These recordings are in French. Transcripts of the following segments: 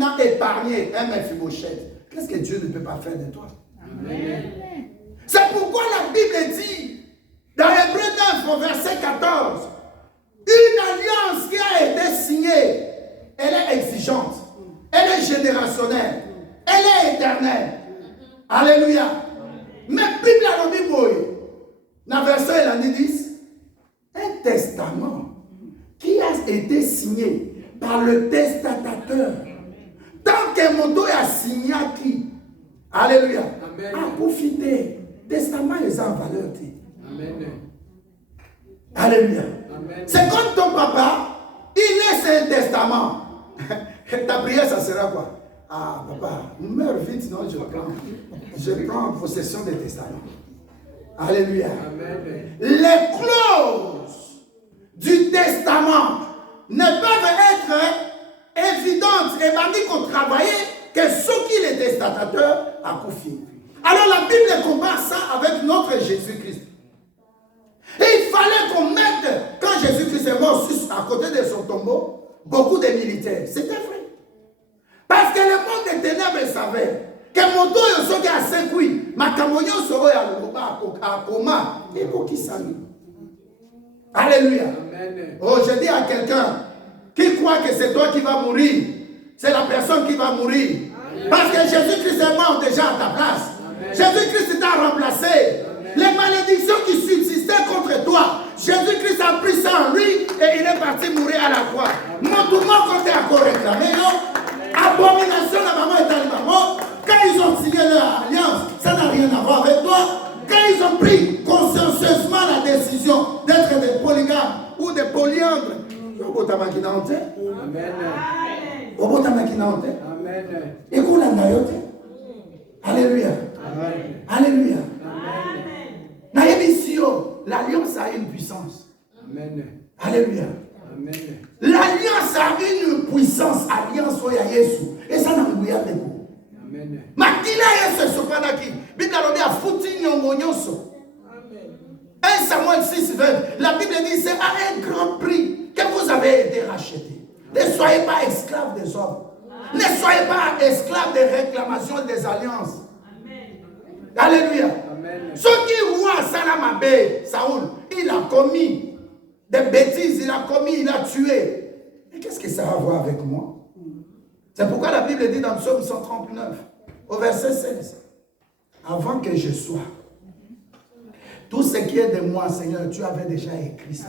maintenant épargné un Mephibosheth, qu'est-ce que Dieu ne peut pas faire de toi? Amen. C'est pourquoi la Bible dit, dans Hébreux 9, verset 14, une alliance qui a été signée, elle est exigeante, elle est générationnelle, elle est éternelle. Alléluia. Mais Bible a dit, dans verset 10, un testament qui a été signé par le testatateur. Tant que Moto a signé qui? Alléluia. A profité. Testament est en valeur. Amen. Alléluia. C'est comme ton papa, il laisse un testament. Ta prière, ça sera quoi? Ah, papa, meurs vite, non, je prends possession des testaments. Alléluia. Amen. Les clauses du testament ne peuvent être évidentes et bandit qu'on travaillait que ce qui est testatateur a confié. Alors la Bible compare ça avec notre Jésus-Christ. Et il fallait qu'on mette, quand Jésus-Christ est mort à côté de son tombeau, beaucoup de militaires. C'était vrai. Parce que le monde des ténèbres savait que mon dos est sauvé à 5 oui, ma camoyon sera à coma et pour qui s'allume. Alléluia. Amen. Oh, je dis à quelqu'un qui croit que c'est toi qui vas mourir, c'est la personne qui va mourir. Amen. Parce que Jésus-Christ est mort déjà à ta place. Jésus-Christ t'a remplacé. Amen. Les malédictions qui subsistaient contre toi, Jésus-Christ a pris ça en lui et il est parti mourir à la croix. Mon tout le monde quand tu es encore réclamé, non? Abomination, la maman est allée maman. Quand ils ont signé leur alliance, ça n'a rien à voir avec toi. Quand ils ont pris consciencieusement la décision d'être des polygames ou des polyandres, Amen. Alléluia. Alléluia. L'alliance a une puissance. Amen. Alléluia. Amen. L'alliance a une puissance. Alliance oya Yesu. Et ça n'a pas de beaucoup. Amen. Makila Yesu sopanaki. Bidalobi a fouti nyongo nyonso. Amen. 1 Samuel 6, 20. La Bible dit c'est à un grand prix que vous avez été rachetés. Ne soyez pas esclaves des hommes. Ne soyez pas esclaves des réclamations et des alliances. Amen. Alléluia. Amen. Ce qui roi Salamabé, Saoul, il a commis des bêtises, il a commis, il a tué. Et qu'est-ce que ça a à voir avec moi? C'est pourquoi la Bible dit dans Psaume 139, au verset 16, avant que je sois, tout ce qui est de moi, Seigneur, tu avais déjà écrit ça.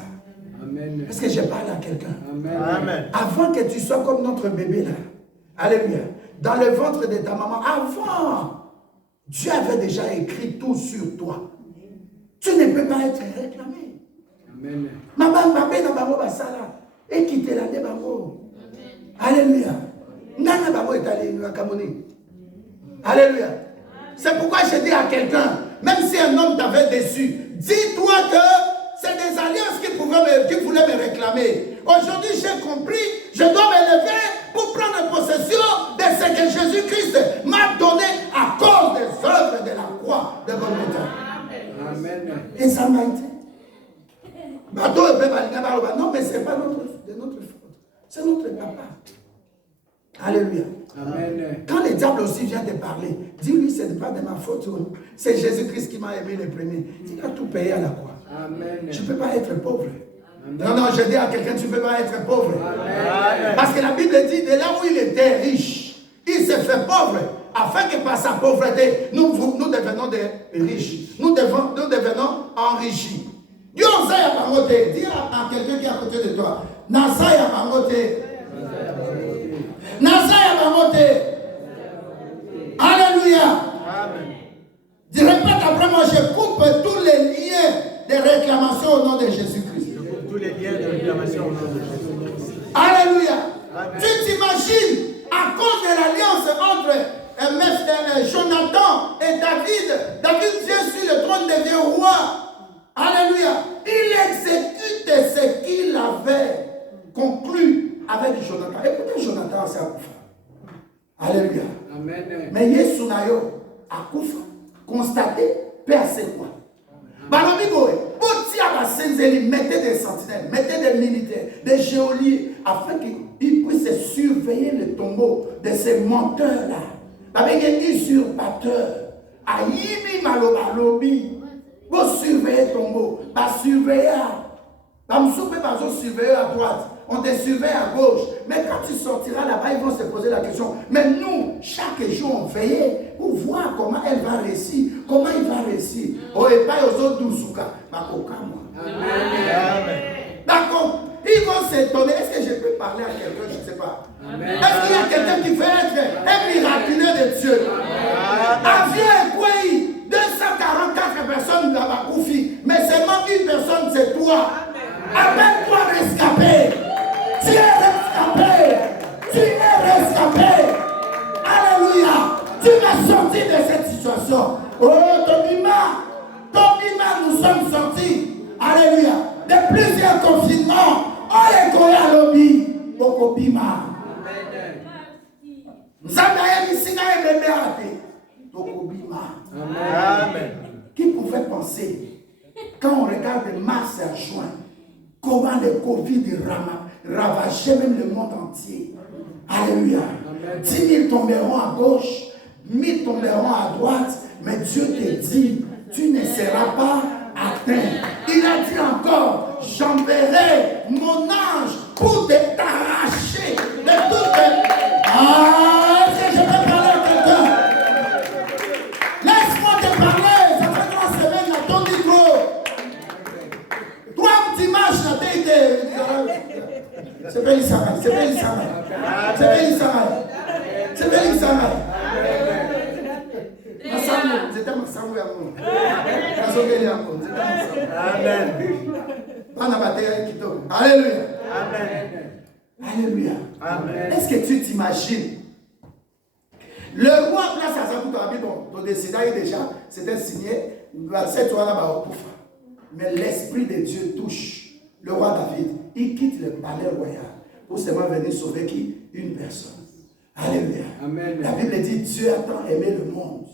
Amen. Est-ce que je parle à quelqu'un? Amen. Avant que tu sois comme notre bébé là, alléluia, dans le ventre de ta maman, avant, Dieu avait déjà écrit tout sur toi. Tu ne peux pas être réclamé. Amen. Maman, babé, na babo basala, et quitter la débabo. Alléluia. Nana babo est allé à Kamoni. Alléluia. C'est pourquoi je dis à quelqu'un, même si un homme t'avait déçu, dis-toi que c'est des alliances qui voulaient me réclamer. Aujourd'hui, j'ai compris, je dois me lever pour prendre possession de ce que Jésus-Christ m'a donné à cause des œuvres de la croix de Golgotha. Amen. Et ça m'a été. Non, mais ce n'est pas de notre faute. C'est notre papa. Alléluia. Amen. Quand le diable aussi vient te parler, dis-lui, ce n'est pas de ma faute. C'est Jésus-Christ qui m'a aimé le premier. Il a tout payé à la croix. Amen. Tu ne peux pas être pauvre. Amen. Non, je dis à quelqu'un, tu ne peux pas être pauvre. Amen. Parce que la Bible dit, de là où il était riche, il s'est fait pauvre, afin que par sa pauvreté, nous devenons des riches. Nous devenons enrichis. Dieu a parlé. Dis à quelqu'un qui est à côté de toi, Nazaya Mamote. Nazaya Mamote. Alléluia. Amen. Je répète après moi, je coupe tous les liens de réclamation au nom de Jésus-Christ. Tous les liens de réclamation au nom de Jésus-Christ. Alléluia. Amen. Tu t'imagines, à cause de l'alliance entre Jonathan et David, David vient sur le trône, devient roi. Alléluia. Il exécute ce qu'il avait conclu avec Jonathan. Écoutez, Jonathan, c'est Akoufa. Alléluia. Amen. Mais Yesunayo, Akoufa, constaté, percé quoi. Balomiboé, mettez des sentinelles, mettez des militaires, des geôliers, afin qu'ils puissent surveiller le tombeau de ces menteurs-là. Avec un usurpateur, Aïmi Malobalobi, vous surveillez le tombeau, pas surveiller à droite, on te surveille à gauche. Mais quand tu sortiras là-bas, ils vont se poser la question. Mais nous, chaque jour, on veillait pour voir comment elle va réussir. Comment il va réussir. Oh, et pas aux autres Doussouka. D'accord. Ils vont s'étonner. Est-ce que je peux parler à quelqu'un? Je ne sais pas. Est-ce qu'il y a quelqu'un qui veut être un miraculeux de Dieu? Aviez quoi? 244 personnes là-bas, Koufi. Mais seulement une personne, c'est toi. Appelle-toi rescapé. Tu es rescapé. Tu es rescapé. Alléluia. Tu vas sortir de cette situation. Oh, Tobima, nous sommes sortis. Alléluia. De plusieurs confinements. Oh, les Koya Lobi. Bokobima. Amen. Qui pouvait penser, quand on regarde de mars à juin, comment le Covid ravageait même le monde entier. Alléluia. 10 000 tomberont à gauche, 1000 tomberont à droite, mais Dieu te dit, tu ne seras pas atteint. Il a dit encore, j'enverrai mon ange pour t'arracher de toutes les... Ah, est-ce que je peux parler à quelqu'un? Laisse-moi te parler, ça fait 3 semaines à ton micro. 3 dimanches, la tête. C'est belle Israël, c'est belle Israël. C'est belle Israël. C'est belle Israël. C'était ma sangue à moi. Amen. Alléluia. Alléluia. Est-ce que tu t'imagines? Le roi place à sa Bible, ton décès déjà, c'était signé, cette loi-là, mais l'Esprit de Dieu touche le roi David. Il quitte le palais royal pour seulement venir sauver qui? Une personne. Alléluia. La Bible dit, Dieu a tant aimé le monde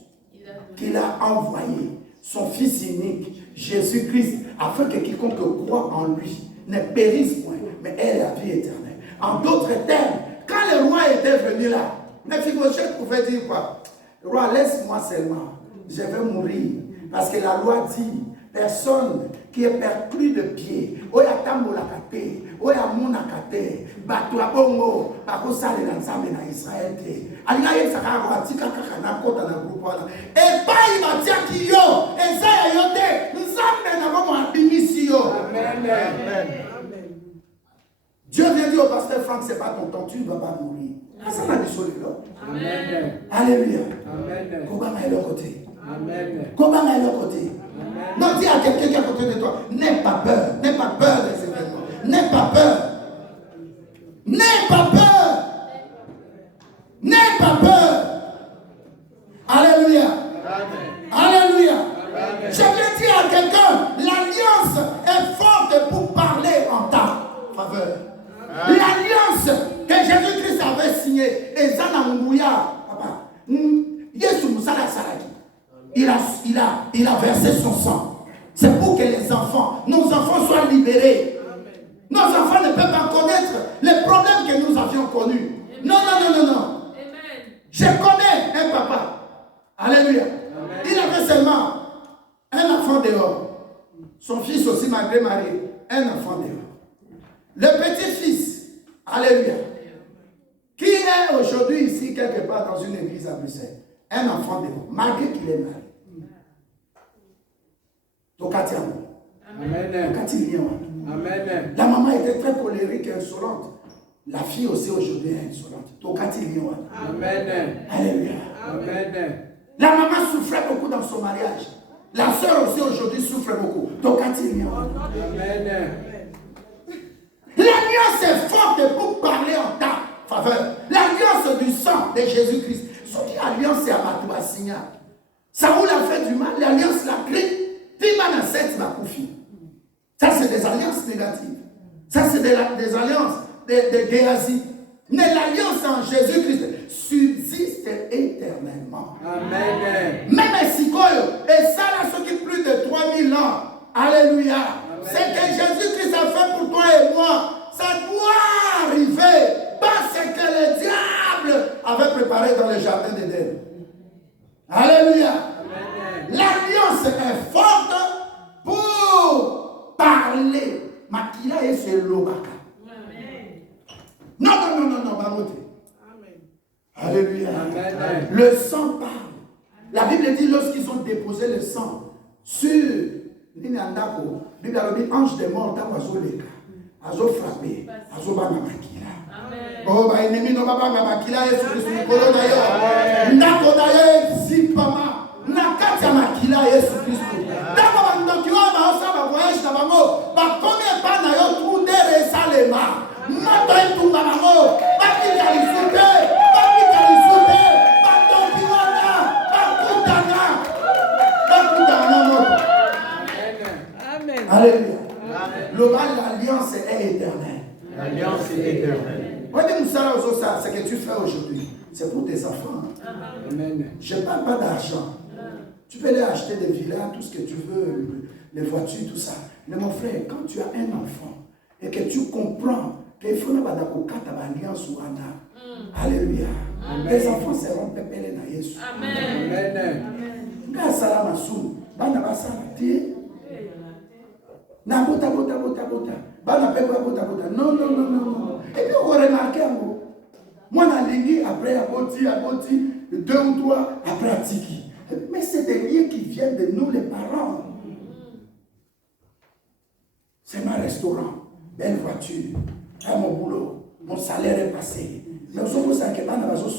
qu'il a envoyé son Fils unique, Jésus-Christ, afin que quiconque croit en lui ne périsse point, mais ait la vie éternelle. En d'autres termes, quand le roi était venu là, Mephibosheth pouvait dire quoi? Roi, laisse-moi seulement, je vais mourir. Parce que la loi dit, personne qui est perclus de pied, oya tambolakate, oya monakate, batwa bongo, bakosale na nzambe na Israël te. Alinga yesaka kwatika kaka na kota na groupe wala. Et pas il va dire qui yo, et ça yo te, nzambe na bomo abimisi yo. Amen. Dieu vient dire au pasteur Franck, c'est pas ton temps, tu ne vas pas mourir. Ça n'a pas dissolu là. Amen. Alléluia. Amen. Comment est le côté? Amen. Comment est le côté? Non, dis à quelqu'un qui est à côté de toi, n'aie pas peur des événements. N'aie pas peur. N'aie pas peur. N'aie pas peur. Alléluia. Amen. Alléluia. Amen. Je veux dire à quelqu'un, l'alliance est forte pour parler en ta faveur. L'alliance que Jésus-Christ avait signée, et Zana Mouya, papa, Yesu Moussala Saraki. Il a versé son sang. C'est pour que les enfants, nos enfants soient libérés. Nos enfants ne peuvent pas connaître les problèmes que nous avions connus. Non. Je connais un papa. Alléluia. Il avait seulement un enfant dehors. Son fils aussi, malgré Marie, un enfant dehors. Le petit-fils, alléluia, qui est aujourd'hui ici quelque part dans une église à Bruxelles. Un enfant dehors, malgré qu'il est marié. Amen. La maman était très colérique et insolente. La fille aussi aujourd'hui est insolente. Amen. Alléluia. Amen. La maman souffrait beaucoup dans son mariage. La sœur aussi aujourd'hui souffre beaucoup. Amen. L'alliance est forte pour parler en ta faveur. L'alliance du sang de Jésus-Christ. Son alliance c'est à Matoua Signa. Saoul a fait du mal, l'alliance l'a créé. Ça, c'est des alliances négatives. Ça, c'est des alliances de Géasi. Mais l'alliance en Jésus-Christ subsiste éternellement. Amen. Même si et ça, là, ce qui plus de 3000 ans. Alléluia. Alléluia. C'est que Jésus-Christ a fait pour toi et moi. Ça doit arriver. Pas ce que le diable avait préparé dans le jardin d'Éden. Alléluia. L'alliance est forte pour parler. Makila et c'est l'obaka. Non, Bamote. Alléluia. Le sang parle. La Bible dit lorsqu'ils ont déposé le sang sur l'Inandako, la Bible a dit ange des morts, tant oiseau les gars, oiseau frappé, oiseau Makila. Oh, bah, ennemi, non, Makila, et sur le colo d'ailleurs. Ndako d'ailleurs, zipama. Nakatia Makila, et sur Christ. D'abord, donc, tu vas avoir un voyage dans ma mot. Bah, combien de temps d'ailleurs, tout des Salema. Mata tout ma maman. Bah, qui t'a insulté. Alléluia. L'alliance est éternelle. L'alliance est éternelle. Ce que tu fais aujourd'hui, c'est pour tes enfants. Amen. Je ne parle pas d'argent. Tu peux aller acheter des villas, tout ce que tu veux, les voitures, tout ça. Mais mon frère, quand tu as un enfant et que tu comprends qu'il faut pas d'alliance ou Anna. Alléluia. Les enfants seront pépélés dans Jésus. Amen. Grâce à la massou, bana basa ti. Na bota. Bana pepa bota. Non. Et puis on remarque moi na lingi après aboti 2 ou 3 après atiki. Mais c'est des liens qui viennent de nous les parents. C'est ma restaurant, belle voiture, mon boulot, mon salaire est passé. Mais on se ça que bana baso.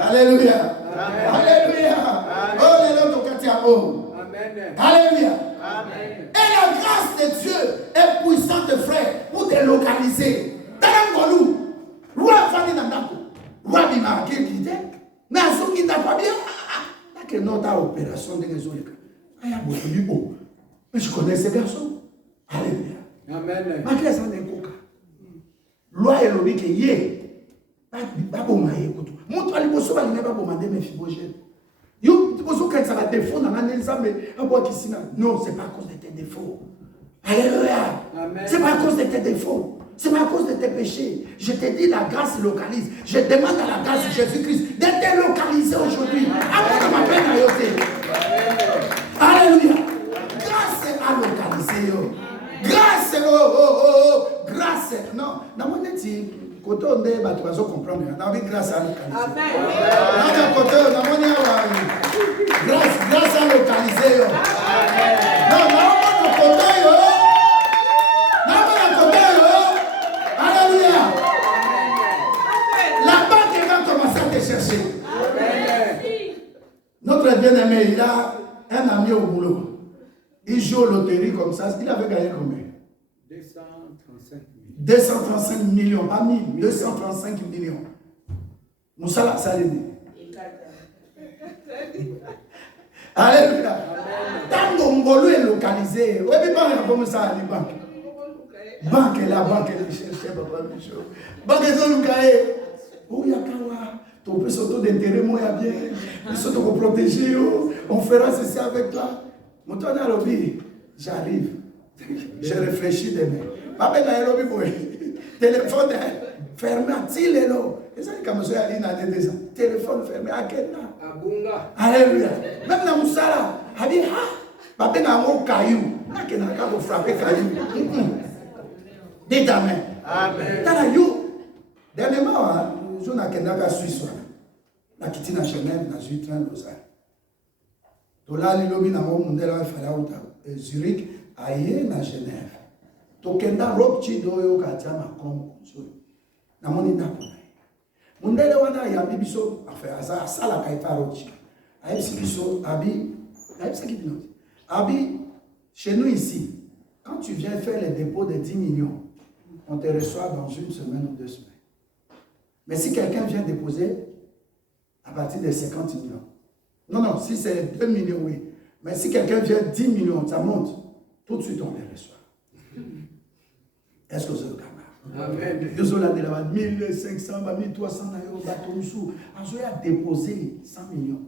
Alléluia. Alléluia. Oh les lots de Katiamo. Amen. Alléluia. Amen. Et la grâce de Dieu est puissante, frère, pour te localiser. Tarangolou. Roi Fadi Nandako. Roi Bima qui dit, mais à ce qui n'a pas bien. Là que notre opération de résoudre. Ah, mais je connais ces garçons. Alléluia. Amen. Ma classe en est coca. Loi et l'obéi qui est. Pas bon, mon toit, les bosses, il n'est pas bon, madame, mais fibogène. Yo, tu poses quand ça va défaut dans l'année, mais à boire qui s'y non, c'est pas à cause de tes défauts. Alléluia. C'est pas à cause de tes défauts. C'est pas à cause de tes péchés. Je te dis, la grâce localise. Je demande à la grâce de Jésus-Christ de te localiser aujourd'hui. Après ma peine à yoter. Alléluia. Grâce à localiser. Grâce, grâce. Non, dans mon éthique. Quand on est, tu vas comprendre. On a grâce à localiser. Grâce à localiser. Non, alléluia. La banque va commencer à te chercher. Notre bien-aimé, il a un ami au boulot. Il joue au loterie comme ça. Il avait gagné combien? 235 millions, pas 1000, 235 millions. Moussala Salini. Alléluia. Tant que est localisé, oui, mais pas comme ça à la banque. Banque est la banque, elle cherche, papa Michel. Banque est localisée. Oh, il y a Kawa. Tu peux s'auto d'intérêt, moi, bien. Tu s'auto protéger. On fera ceci avec toi. Mon tour dans lobby, j'arrive. Je réfléchis demain. Papa n'a pas eu téléphone fermé à Tilelo. Et ça, comme je suis allé dans des ans. Téléphone fermé à Kenya. Alléluia. Même dans Moussala, il dit, papa n'a pas eu caillou. Il n'a pas frappé caillou. Dis ta main. Amen. Dans you. Dernièrement, je n'ai qu'un Suisse. La quitte dans Genève, dans une train de ça. Tout là, il lobby dans mon monde, il fallait Zurich, ailleurs dans Genève. Tokenda rock chido yo kachama comme so na moni ndako mundele wana ya bibiso affaire ça sala kaita rochi ayi biso abi ayi sakibino abi chez nous ici quand tu viens faire les dépôts de 10 millions on te reçoit dans une semaine ou 2 semaines mais si quelqu'un vient déposer à partir de 50 millions non si c'est 2 millions oui mais si quelqu'un vient 10 millions ça monte tout de suite on les reçoit. Est-ce que c'est le cas? Amen. Nous avons 1500, 1300 euros. On a déposé 100 millions.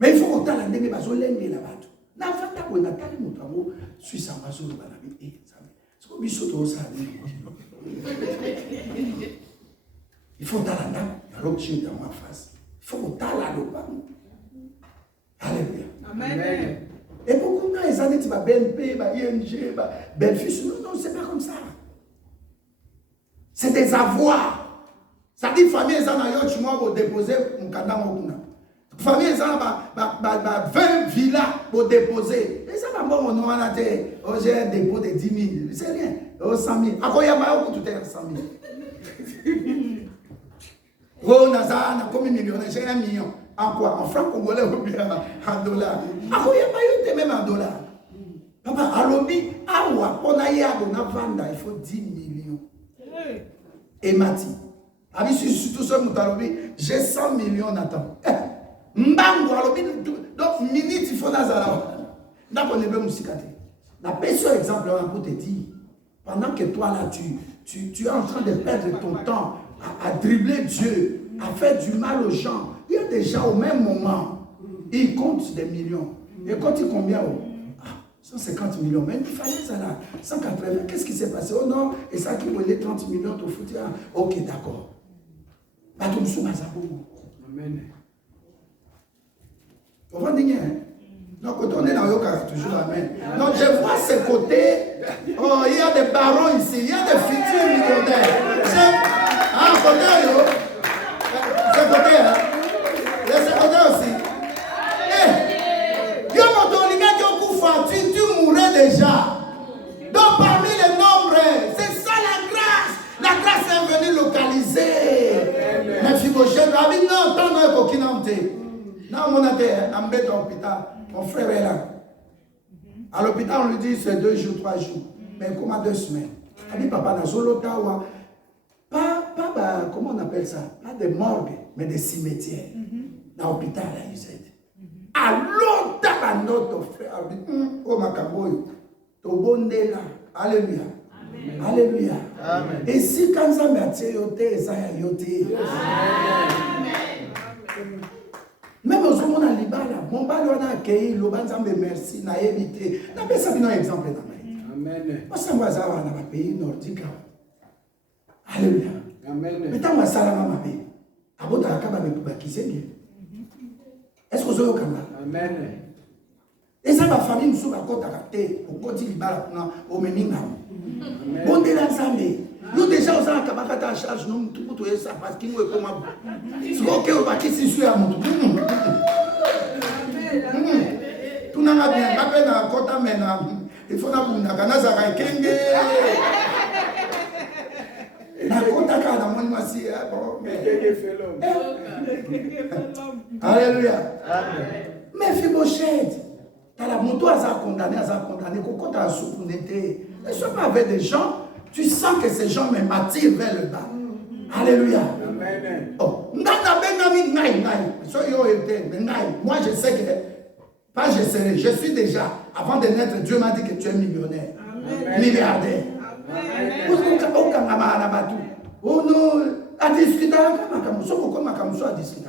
Mais il faut autant la nègre parce que l'ennemi là-bas. Navanda ko natali motango Suisse amazolo banabi examen. C'est comme bisoto ça. Il faut talanda, alors que j'ai dans ma face. Il faut talanda. Alléluia. Amen. Et pourquoi quand ils années tu vas BNP, ING, Belfius, non, c'est pas comme ça. C'est des avoirs. Ça dit famille ils en tu m'as déposer mon canard au famille ils en 20 villas pour déposer. Et ça va bon on a j'ai un dépôt de 10 000, c'est rien. 100 000. À quoi il y a pas tout est 100 000. Oh Nazana comme millionnaire, j'ai 1 million. En quoi? En francs congolais ou bien en dollars? Ah oui, il y a même en dollars. Papa, à l'objet, on a eu à vendre, il faut 10 millions. Et Mati, avec surtout ce Moutalobi, j'ai 100 millions d'attente. Mbango, à l'objet, donc minute, il faut Nazara. Donc on est bien moussicate. La personne exemple, pour te dire, pendant que toi là, tu es en train de perdre ton temps à dribbler Dieu, à faire du mal aux gens. Il y a des gens au même moment, ils comptent des millions. Et quand ils combien? 150 millions. Mais il fallait ça là. 180, qu'est-ce qui s'est passé? Oh non, et ça qui voulait 30 millions, tu foutu. Ok, d'accord. Amen. Vous voyez, donc quand on est dans le cas, toujours amen. Donc je vois ce côté. Oh, il y a des barons ici, il y a des futurs millionnaires. Côté, ce côté, hein. Ce côté aussi. Tu mourrais déjà. Donc parmi les nombres, c'est ça la grâce. La grâce est venue localiser. Mais Fibosheth, non, tant de coquinante. Non, mon adhère, embête à l'hôpital. Mon frère est là. À l'hôpital, on lui dit c'est 2 jours, 3 jours. Mais comment 2 semaines? Il dit papa, dans Zolotawa, pas, comment on appelle ça? Pas des morgues, mais des cimetières. Dans l'hôpital, là, il dit. Alors, dans notre frère, oh ma caboyo, to bondela, alléluia, alléluia. Amen. Et si quand ça m'a tiré yoté, ça y a yoté. Même au moment où Libala, mon bal on a accueilli, le banzambe merci, n'a évité. N'a pas ça un exemple dans ma vie. Amen. Moi ça m'a ça dans ma pays nordique. Alléluia. Amen. Mais tant ma salama ma pays. Abota akaba me kuba kisenge. Est-ce que vous avez Amen. Et ça, ma famille nous sommes à côté de au côté du bar, au Mémina. Bon, dès l'ensemble, nous déjà, on a un charge, nous, tout ça, parce qu'il nous est comme un. C'est ok, on va quitter sur un monde. Tout n'a pas bien, pas bien, à côté maintenant. Il faut que nous avons Kenge. Na kota kana mwani masi bon. Alléluia. Amen. Mais Fibosheth, t'as la moto à condamné, coco t'as soupenété. Ne sois pas avec des gens, tu sens que ces gens m'attirent vers le bas. Alléluia. Amen. Oh, moi je sais que, pas je serai, je suis déjà, avant de naître, Dieu m'a dit que tu es millionnaire, milliardaire. Oh non, à discuter, à discuter.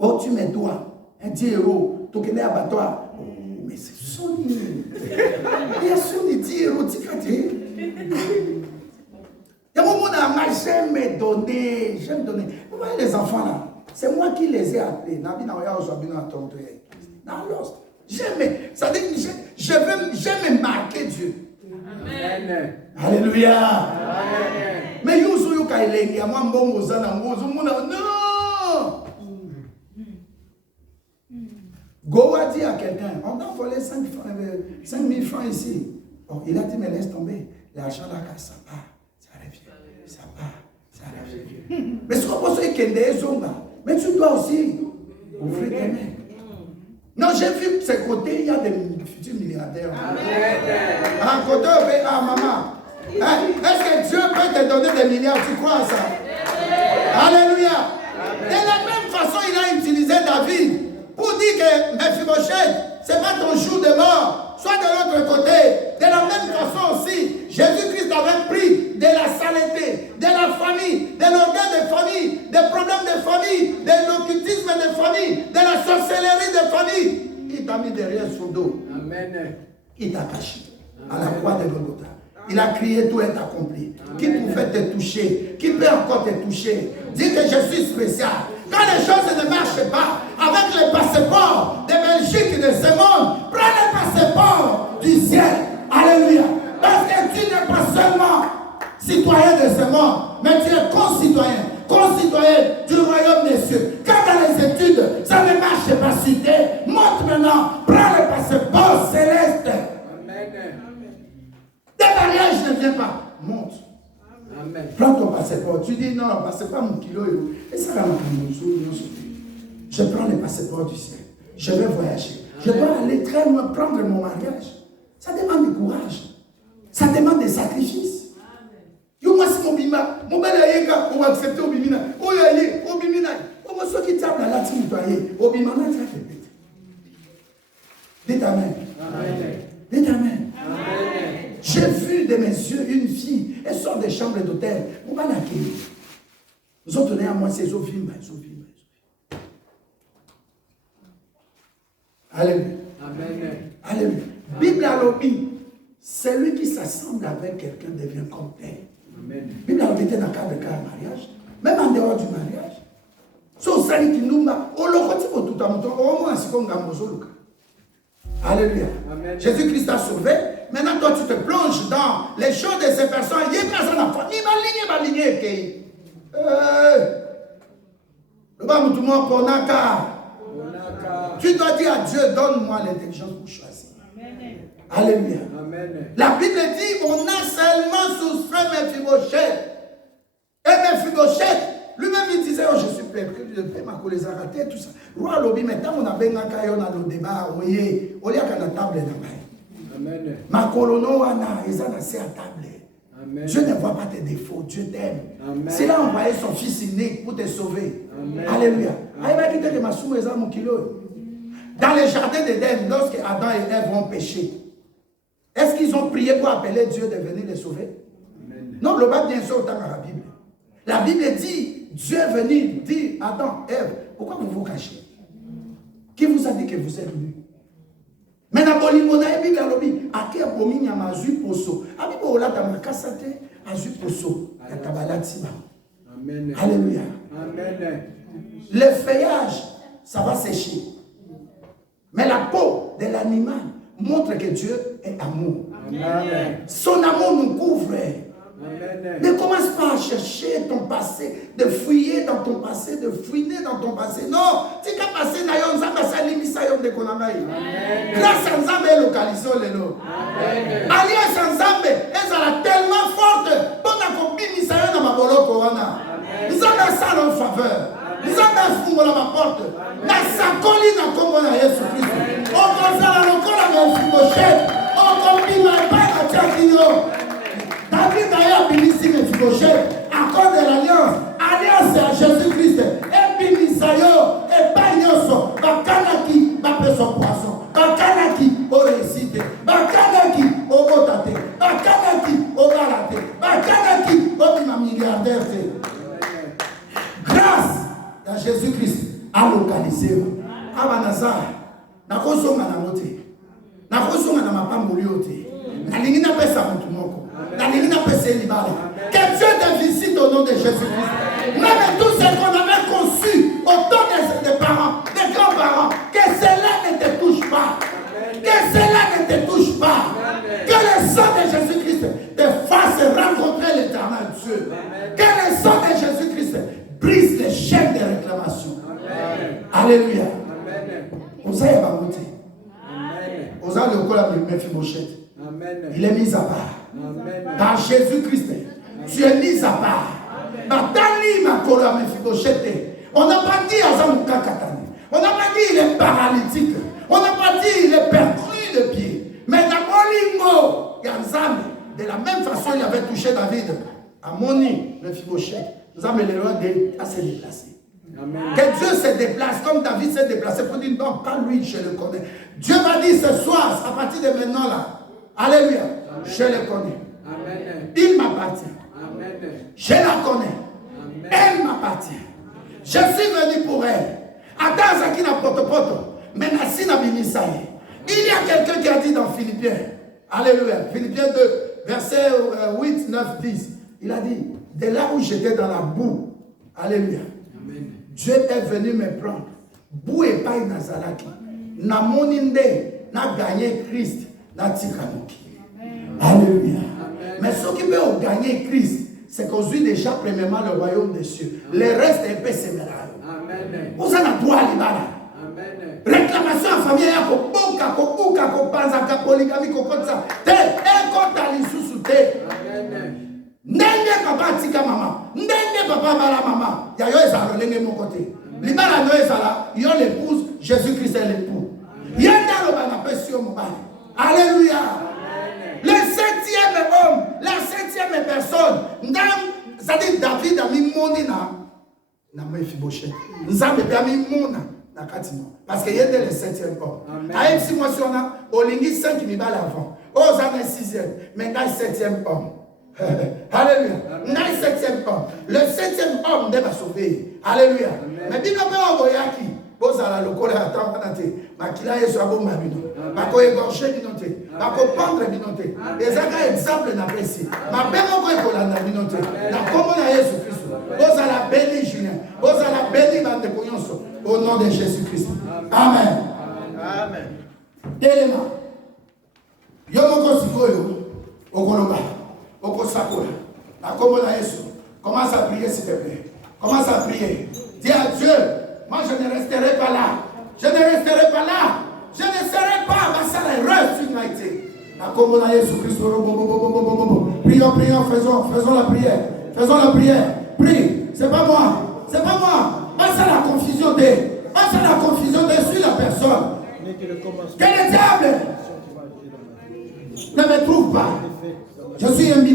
Oh, tu mets toi, un 10 euros, tu connais abattoir. Oh, mais c'est sonné. Il y a sonné 10 euros, tu connais. Il y a un moment où on m'a jamais donné. J'aime donner. Vous voyez les enfants là, c'est moi qui les ai appelés. J'aime marquer Dieu. Amen. Alléluia. Amen. Mais you yuka elengi ya mbongo zana ngozo muna non. Go a dit à quelqu'un, on a volé 5 000 francs ici. Oh, il a dit mais laisse tomber, l'argent là ça part, ça revient, ça part, ça revient. Mais ce qu'on pense c'est qu'il y a des zones, mais tu dois aussi ouvrir tes mains. Non, j'ai vu de ce côté, il y a des futurs milliardaires. À côté, maman. Est-ce que Dieu peut te donner des milliards? Tu crois à ça? Alléluia. De la même façon, il a utilisé David pour dire que Mephibosheth, ce n'est pas ton jour de mort. Sois de l'autre côté. De la même façon aussi, Jésus-Christ avait pris de la saleté, de la famille, de l'orgueil de famille, des problèmes de famille, de l'occultisme de famille, de la sorcellerie. t'a mis derrière son dos. Amen. Il t'a caché à la croix de Golgotha. Il a crié, tout est accompli. Qui pouvait te toucher? Qui peut encore te toucher? Dis que je suis spécial. Quand les choses ne marchent pas, avec les passeports de Belgique de ce monde, prends les passeports du ciel. Alléluia. Parce que tu n'es pas seulement citoyen de ce monde, mais tu es concitoyen du royaume des cieux. Quand dans les études, ça ne marche pas sur terre, monte maintenant, prends le passeport céleste. Amen. Des mariages ne viennent pas, monte. Amen. Prends ton passeport. Tu dis non, le passeport, mon kilo. Et ça va je prends le passeport du ciel. Je vais voyager. Je dois aller très loin prendre mon mariage. Ça demande du courage. Ça demande des sacrifices. Yo, moi, c'est mon bima. Mon bel aïeka, on va accepter au bimina. Oh, yaye, au bimina. Oh, moi, ceux qui tapent la latine, toi, au bimana, tu vas te péter. Dites Amen. Amen. Dites Amen. Amen. J'ai vu de mes yeux une fille, elle sort des chambres d'hôtel. On va l'accueillir. Nous autres, à moi, c'est Zofim. Alléluia. Amen. Alléluia. Bible à l'obéi. Celui qui s'assemble avec quelqu'un devient comme tel. Amen. Bible à l'obéi dans le cadre de mariage. Même en dehors du mariage. So, ça qui nous m'a. Oh, le côté pour tout à mon temps. Au moins, c'est comme Gambozo. Alléluia. Amen. Jésus-Christ t'a sauvé. Maintenant, toi, tu te plonges dans les choses de ces personnes. Il y a personne à faire. Il va ligner. Le bas, tout le monde, pour Naka. Tu dois dire à Dieu, donne-moi l'intelligence pour choisir. Amen. Alléluia. Amen. La Bible dit, on a seulement souffert Mephibosheth. Et Mephibosheth, lui-même il disait, oh je suis prêt, je fais ma collègue raté, tout ça. Roi Lobi, maintenant on a bien le débat, on y a qu'à la table là-bas. Amen. Ma colono wana, ils ont assez à table. Amen. Dieu ne voit pas tes défauts, Dieu t'aime. C'est là envoyé son fils unique pour te sauver. Amen. Alléluia. Dans les jardins d'Éden, lorsque Adam et Ève ont péché, est-ce qu'ils ont prié pour appeler Dieu de venir les sauver? Amen. Non, le bas bien sûr autant dans la Bible. La Bible dit, Dieu est venu dire, Adam, Ève, pourquoi vous vous cachez? Qui vous a dit que vous êtes nus? Mais dans la Bible, la Bible a dit, à qui a promis qu'il y a un azu poso? A dit, il y a un cassate, azu poso. Il y a un Amen. Alléluia. Amen. Le feuillage, ça va sécher. Mais la peau de l'animal montre que Dieu est amour. Amen. Son amour nous couvre. Amen. Ne commence pas à chercher ton passé, de fouiller dans ton passé, de fouiner dans ton passé. Non, tu as passé dans yon zamba salimisa yon de konamai. Grâce à Nzambe localisé lelo. Alliance à Nzambe, elle est tellement forte. Pendant qu'on bimisa yon dans ma boloko wana. Nzambe ça en faveur. Nzambe fungo na ma porte. Na sakoli na kombo na Yesu Christ. On konzala lokola na Mephibosheth. On kombima pas na tiakino. David a bénissi Mephibosheth à cause de l'alliance. Alliance à Jésus-Christ. Et Bimisayo, et Bagnoso, Bakanaki, Bapé son poisson. Bakanaki, au réussite. Bakanaki, au votate. Bakanaki, au baraté. Bakanaki, au bima milliardaire. Grâce à Jésus-Christ, à localiser. À Banazar, na kozonga na moté. Na kozonga na mapamboli oté. Na lingina pesa mutu moko. Que Dieu te visite au nom de Jésus-Christ. Même tout ce qu'on avait conçu autant des parents, des grands-parents, que cela ne te touche pas. Que cela ne te touche pas. Que le sang de Jésus-Christ te fasse rencontrer l'éternel Dieu. Que le sang de Jésus-Christ brise les chaînes de réclamation. Alléluia. Vous avez monté. Vous avez le col de Mephibosheth. Il est mis à part. Amen. Par Jésus-Christ, tu es mis à part. On n'a pas dit à Zamukakatani. On n'a pas dit il est paralytique. On n'a pas dit il est perdu de pied. Mais d'abord, de la même façon, il avait touché David. Amoni, Mephibosheth. Nous avons le droit à se déplacer. Amen. Que Dieu se déplace comme David s'est déplacé pour dire non, pas lui, je le connais. Dieu va dire ce soir, à partir de maintenant là. Alléluia. Amen. Je le connais. Amen. Il m'appartient. Amen. Je la connais. Amen. Elle m'appartient. Je suis venu pour elle. Attends, qui n'a poto poto. Maintenant, si il y a quelqu'un qui a dit dans Philippiens, alléluia, Philippiens 2, verset 8, 9, 10, il a dit, de là où j'étais dans la boue, alléluia, amen. Dieu est venu me prendre. Boue et paille Nazaraki. Na moninde, na gagné Christ, na tikamoki. Alléluia. Amen. Mais ce qui peut gagner Christ, c'est qu'on suit déjà premièrement le royaume des cieux. Amen. Le reste est peu séméral. Amen. Vous en avez droit à l'ibala. Réclamation en famille, il y a kobuka, kopanza, polygamie, kokotsa. Te, ekota lisusu te. Ndenge papa tika mama, ndenge papa bala mama. Ya yo ezalo lenge mon côté. Libala no ezala, yo l'épouse, Jésus-Christ est l'époux. Yenda lo bana pesio mobali. Alléluia. Le 7e homme, la 7e personne, c'est-à-dire David a mis moni na Mephibosheth. Nzambe a mis mona na katino. Parce qu'il y a le 7e homme. Aïe, si moi si on a, au lingi 5 mibales avant. Aux années 6e, mais dans le 7e homme. Alléluia. Dans le 7e homme. Le 7e homme devait sauver. Alléluia. Mais bien on voit qui. Vous allez le coller à temps makila yesu abomba bino bako égorger binoté bako pendre binoté ezaka exemple na pesi mabemo ko ekolanda binoté na kombo na Yesu Christ vous allez béni Julien vous allez béni bande koyonso au nom de Jésus Christ. Amen. Amen. Telema yomoko sikoyo okoloba okosakola na kombo na Yesu commence à prier s'il te plaît, commence à prier, dis à Dieu, moi je ne resterai pas là. Je ne resterai pas là. Je ne serai pas. Ma salle est reçue. Prions, faisons la prière. Faisons la prière. Prie. C'est pas moi. C'est pas moi. Passe à la confusion des. Passe à la confusion des sur la personne. Que le diable ne me trouve pas. Je suis imbibé.